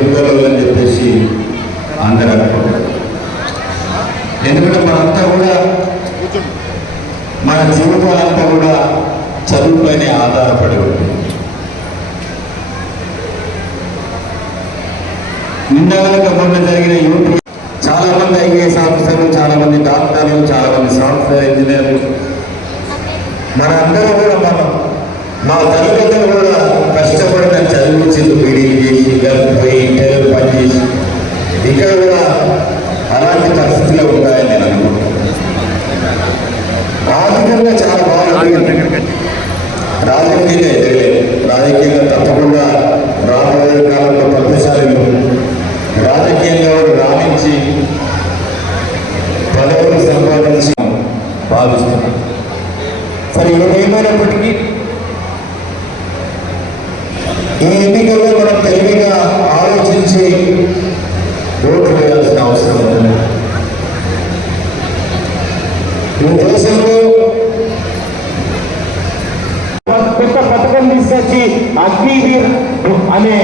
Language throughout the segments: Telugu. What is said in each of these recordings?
ఎదుగుదలలు అని చెప్పేసి అందరూ అనుకుంటారు. ఎందుకంటే మనంతా కూడా మన జీవితాలంతా కూడా చదువుపైనే ఆధారపడి ఉంది నిండాక మొన్న జరిగిన యూపీ చాలా మంది ఐఏఎస్ ఆఫీసర్లు చాలా మంది డాక్టర్లు చాలా మంది సాఫ్ట్వేర్ ఇంజనీర్లు మన అందరూ కూడా మనం మా తల్లిదండ్రులు కూడా అయినప్పటికీ ఈ ఎన్నికల్లో మనం తెలివిగా ఆలోచించి ఓటు వేయాల్సిన అవసరం ఉంది. ఈ దేశంలో కొత్త పథకం తీసుకొచ్చి అగ్నివీర్ అనే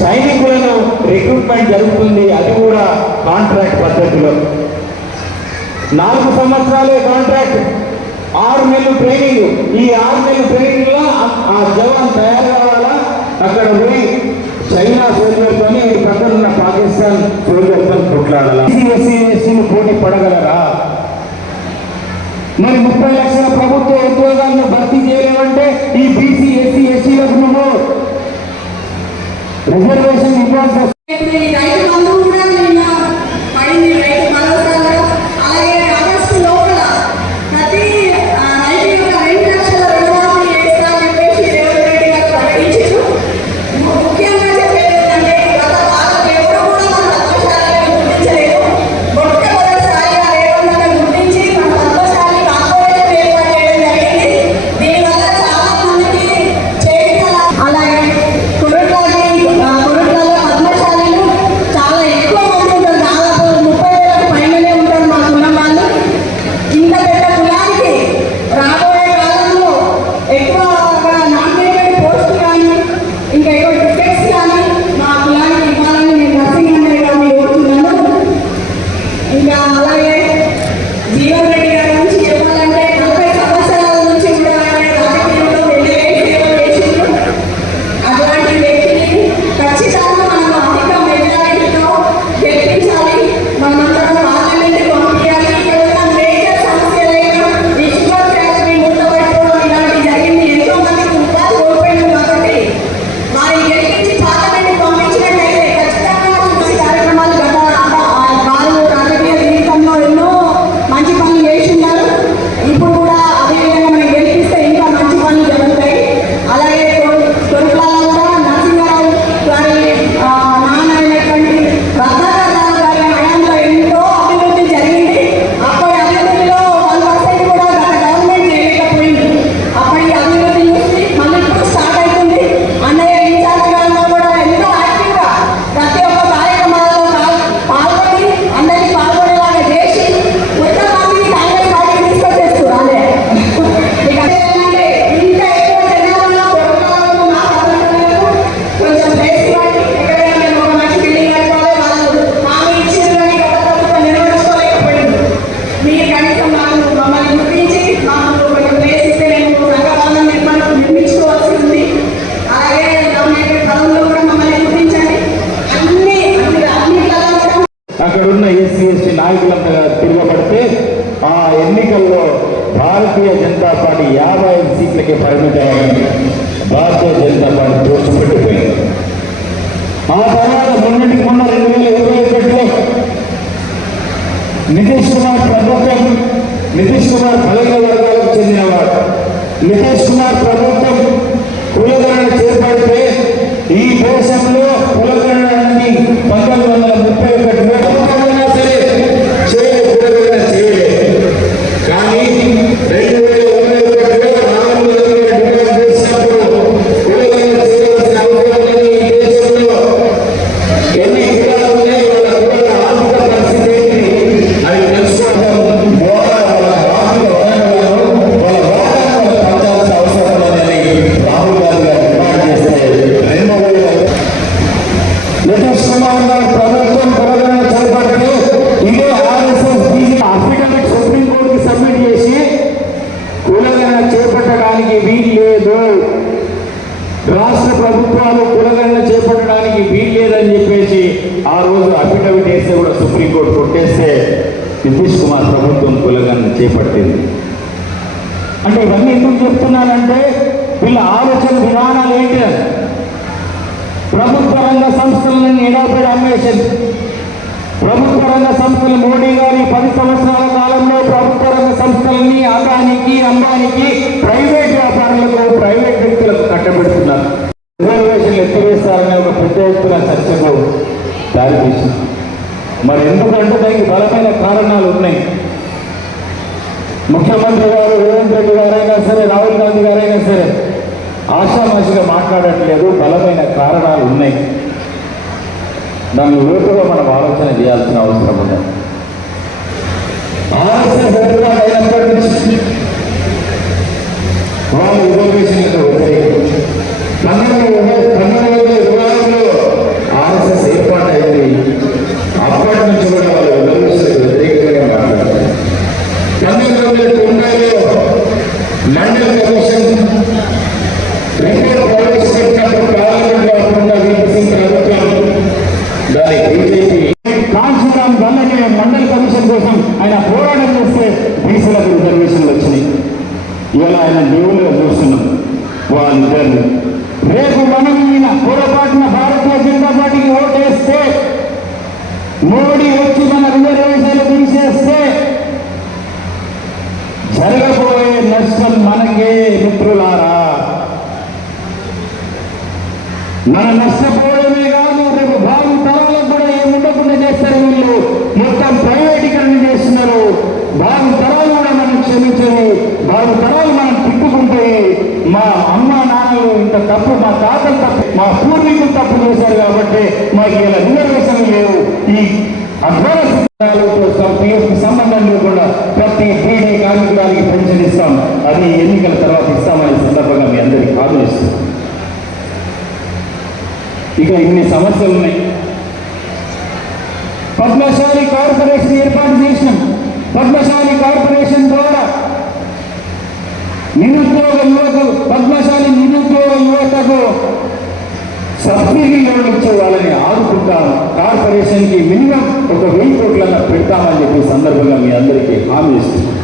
సైనికులను రిక్రూట్మెంట్ జరుగుతుంది. అది కూడా కాంట్రాక్ట్ పద్ధతిలో. నాలుగు సంవత్సరాలే కాంట్రాక్ట్ ఆరు నెలలు ట్రైనింగ్ ఈ ఆరు నెలలు ట్రైనింగ్లో ఆ జవాన్ తయారు కావాలా? అక్కడ పోయి చైనా సోల్జర్తో పక్కన ఉన్న పాకిస్తాన్ సోల్జర్తో కొట్లాడాలా? ఎస్సీ ఎస్సీలు పోటీ పడగలరా? మరి ముప్పై లక్షల ప్రభుత్వ ఉద్యోగాలను భర్తీ చేయలేమంటే ఈ బీసీ ఎస్సీ ఎస్సీలకు నువ్వు. రిజర్వేషన్ ఇవ్వాల్సి వస్తుంది. భారతీయ జనతా పార్టీ యాభై ఐదు సీట్లకి పరిమితం అయింది భారతీయ జనతా పార్టీ తోచిపెట్టిపోయింది ఆ తర్వాత మొన్నటికి మొన్న రెండు వేల ఇరవై ఒకటిలో నితీష్ కుమార్ ప్రభుత్వం నితీష్ కుమార్ బలహీన వర్గాలకు చెందినవాడు నితీష్ కుమార్ ప్రభుత్వం కులగణన చేపడితే ఈ దేశంలో కులగణనాన్ని పంతొమ్మిది వందల చేపట్టింది. అంటే ఇవన్నీ ఎందుకు చెప్తున్నానంటే వీళ్ళ ఆలోచన విధానాలు ఏంటి ప్రభుత్వ రంగ సంస్థలను ఎడాపడి అమ్మేసింది. ప్రభుత్వ రంగ సంస్థలు మోడీ గారి పది సంవత్సరాల కాలంలో ప్రభుత్వ రంగ సంస్థలని అదానికి అంబానికి ప్రైవేట్ వ్యాపారులకు ప్రైవేట్ వ్యక్తులకు కట్టబెడుతున్నారు. రిజర్వేషన్లు ఎత్తివేస్తారనే ఒక పెద్ద ఎత్తున చర్చకు దారితీసింది. మరి ఎందుకంటే దానికి బలమైన కారణాలు ఉన్నాయి. ముఖ్యమంత్రి గారు రేవంత్ రెడ్డి గారైనా సరే రాహుల్ గాంధీ గారైనా సరే ఆశామాషిగా మాట్లాడట్లేదు బలమైన కారణాలు ఉన్నాయి. దాని లోతుగా మనం ఆలోచన చేయాల్సిన అవసరం ఉంది. ఆర్ఎస్ఎస్ ఏర్పాటు అయినప్పటి నుంచి వాళ్ళు రిజర్వేషన్లకు వందల ఇరవై ఆరులో ఆర్ఎస్ఎస్ ఏర్పాటు అయింది అప్పటి నుంచి కూడా మోడీ వచ్చి మన రిజర్వేషన్లు తీసేస్తే జరగబోయే నష్టం మనకే మిత్రులారా. మన నష్టపోవడమే కాదు రేపు భావి తరాలకు కూడా ఏమి ఉండకుండా చేస్తారు వీళ్ళు. మొత్తం ప్రైవేటీకరణ చేస్తున్నారు. భావి తరాలు కూడా మనం క్షమించని భావి తరాలు మనం తిట్టుకుంటే మా అమ్మ నాన్నలు ఇంత తప్పు మా తాతలు తప్పు మా పూర్వీకులు తప్పు చేస్తారు కాబట్టి మాకు ఇలా రిజర్వేషన్ లేవు ఈ అధ్వాన పిఎఫ్ సంబంధం లేకుండా ప్రతి బీడీ కార్మికురానికి పెన్షన్ ఇస్తాం అది ఎన్నికల తర్వాత ఇస్తామనే సందర్భంగా మీ అందరికీ హామీ ఇస్తాం ఇక ఇన్ని సమస్యలు ఉన్నాయి పద్మశాలి కార్పొరేషన్ ఏర్పాటు చేసినాం పద్మశాలి కార్పొరేషన్ ద్వారా నిరుద్యోగ యువతకు పద్మశాలి నిరుద్యోగ యువతకు సబ్సిడీ లోన్ ఇచ్చే వాళ్ళని ఆదుకుంటాం కార్పొరేషన్కి మినిమం ఒక వెయ్యి కోట్లన్నా పెడతామని చెప్పి సందర్భంగా మీ అందరికీ హామీ ఇస్తున్నాం.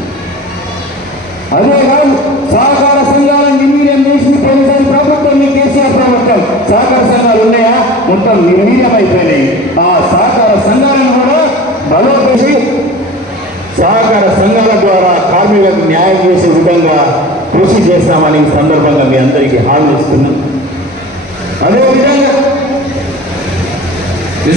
అదే కాదు సహకార సంఘాలను నిర్వీర్యం చేసింది పోయినసారి ప్రభుత్వం మీ కేసీఆర్ ప్రభుత్వం. సహకార సంఘాలు ఉన్నాయా? మొత్తం నిర్వీర్యం అయిపోయినాయి ఆ సహకార సంఘాలను కూడా బలోపేసి సహకార సంఘాల ద్వారా కార్మికులకు న్యాయం చేసే విధంగా కృషి చేస్తామని సందర్భంగా మీ అందరికీ హామీ ఇస్తున్నాం. అదే ఈ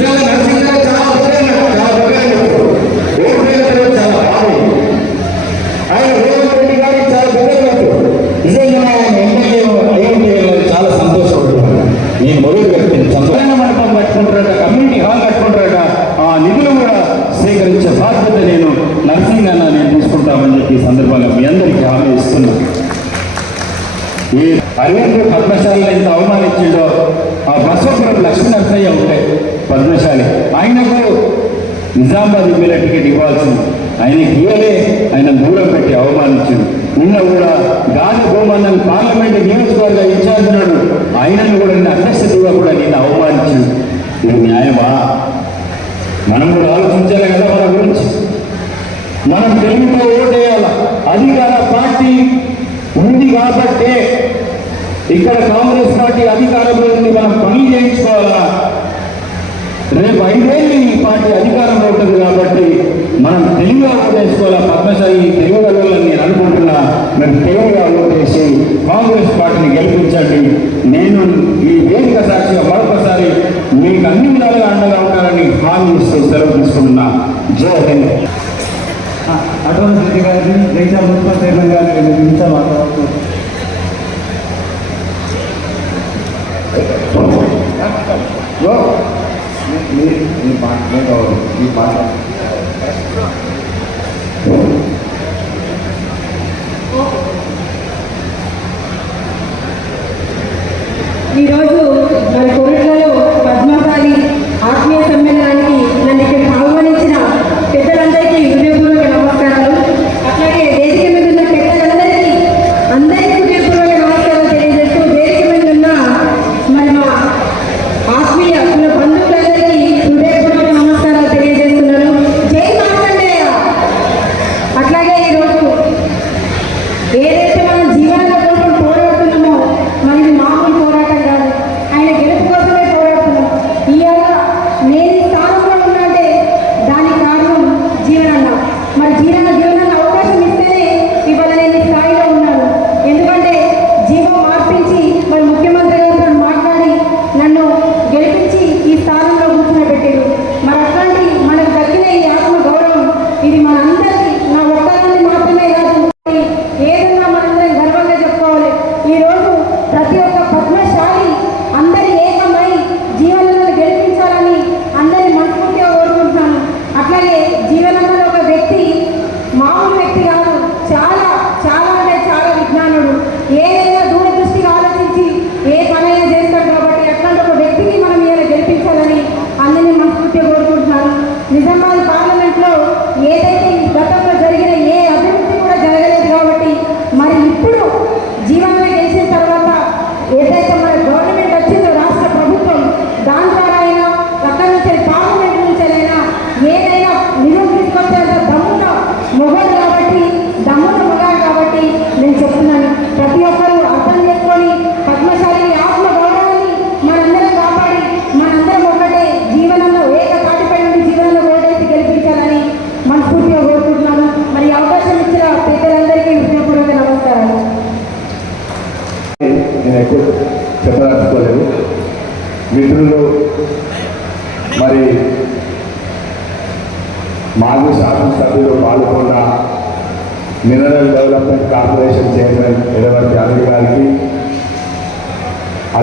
ఈ అరవింద్ పద్మశాలిని ఎంత అవమానించిండో ఆ బసవపురం లక్ష్మీ నరసయ్య ఉంటే పద్మశాలి. ఆయనకు నిజామాబాద్ ఎమ్మెల్యే టికెట్ ఇవ్వాల్సింది. ఆయనకి ఇవ్వలే ఆయన దూరం పెట్టి అవమానించింది. నిన్న కూడా గాలి భూమన్న పార్లమెంట్ నియోజకవర్గ ఇన్ఛార్జ్ ఆయనను కూడా నిన్న అధ్యక్షతగా కూడా నిన్న అవమానించింది. ఇది న్యాయమా? మనం కూడా ఆలోచించాలి కదా మన గురించి. మనం తెలుగుతో ఓటేయాల. అధికార పార్టీ ఉంది కాబట్టే ఇక్కడ కాంగ్రెస్ పార్టీ అధికారంలో ఉంది మనం పనులు చేయించుకోవాలా? రేపు ఐదేళ్ళు ఈ పార్టీ అధికారంలో ఉంటుంది కాబట్టి మనం తెలివిగా ఓటేసుకోవాలా పద్మశాలి తెలుగు నేను అనుకుంటున్నా. మేము తెలివిగా ఓటేసి కాంగ్రెస్ పార్టీని గెలిపించండి. నేను ఈ వేదిక సాక్షిగా మరొకసారి మీకు అన్ని విధాలుగా అండగా ఉంటానని హామీ ఇస్తూ సెలవు తీసుకుంటున్నా. జయ హింద్. అటువంటి గారిని జైశాల్ మున్సిపల్ చైర్మన్ గారిని నిమిషాలు ఈరోజు మన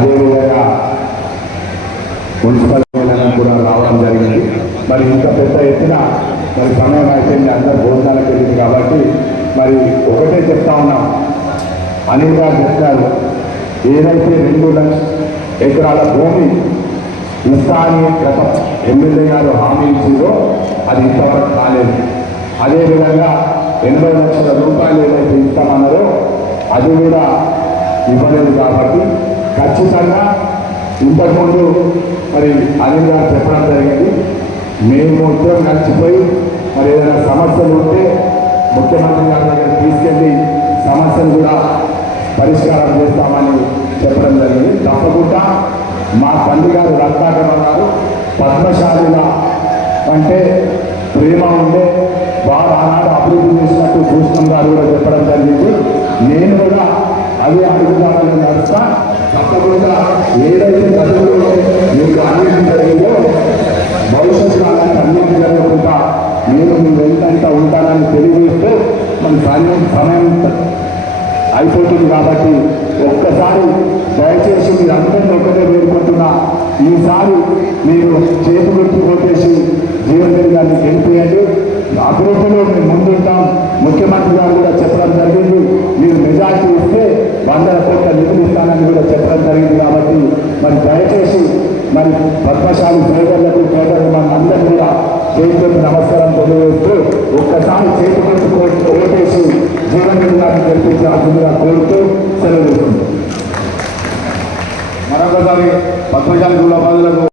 అదేవిధంగా మున్సిపల్ కూడా రావడం జరిగింది. మరి ఇంత పెద్ద ఎత్తున మరి సమయం అయిపోయింది అందరూ భోజనాలకు వెళ్ళింది కాబట్టి మరి ఒకటే చెప్తా ఉన్నాం. అనిల్ గారు ఏదైతే రెండు లక్ష ఎకరాల భూమి ఇస్తా అని గత ఎమ్మెల్యే గారు హామీ ఇచ్చిందో అది ఇంతవరకు కాలేదు అదేవిధంగా ఎనభై లక్షల రూపాయలు ఏదైతే ఇస్తామన్నారో అది కూడా ఇవ్వలేదు కాబట్టి ఖచ్చితంగా ఇంతకుముందు మరి అనిల్ గారు చెప్పడం జరిగింది. మేము మొత్తం నడిచిపోయి మరి ఏదైనా సమస్యలు ఉంటే ముఖ్యమంత్రి గారి దగ్గర తీసుకెళ్ళి సమస్యలు కూడా పరిష్కారం చేస్తామని చెప్పడం జరిగింది. తప్పకుండా మా తల్లి గారు రత్నాకరణ గారు పద్మశాలిగా అంటే ప్రేమ ఉండే వారు ఆనాడు అభివృద్ధి చేసినట్టు భూషణం గారు కూడా చెప్పడం జరిగింది. నేను కూడా అదే అడుగుదామని నడుస్తా తప్పకుండా ఏదైతే గతంలో మీకు అన్యాయం జరిగిందో భవిష్యత్తులో అలాంటి అన్యాయం జరగకుండా నేను మీ వెంటంట ఉంటానని తెలియజేస్తూ మన సమయం సమయం అయిపోతుంది కాబట్టి ఒక్కసారి దయచేసి మీరు అందరినీ ఒక్కటే వేడుకుంటున్నా. ఈసారి మీరు చేతులు కొట్టేసి జీవన్ గారిని గెలిపేయండి అభివృద్ధిలో మేము ముందుంటాం ముఖ్యమంత్రి గారు కూడా చెప్పడం జరిగింది మీరు మెజార్టీ ఇస్తే వందల కోట్ల విషయాన్ని కూడా చెప్పడం జరిగింది కాబట్టి మరి దయచేసి మరి పద్మశాలి సోదరులకు సోదరులు మన అందరూ కూడా చేతులకు నమస్కారం తెలియజేస్తూ ఒక్కసారి చేతి గుర్తు ఓటేసి జీవన్ రెడ్డి గారిని గెలిపించాల్సిందిగా కోరుతూ సెలవు మరొకసారి పద్మశాలి కుల ప్రజలకు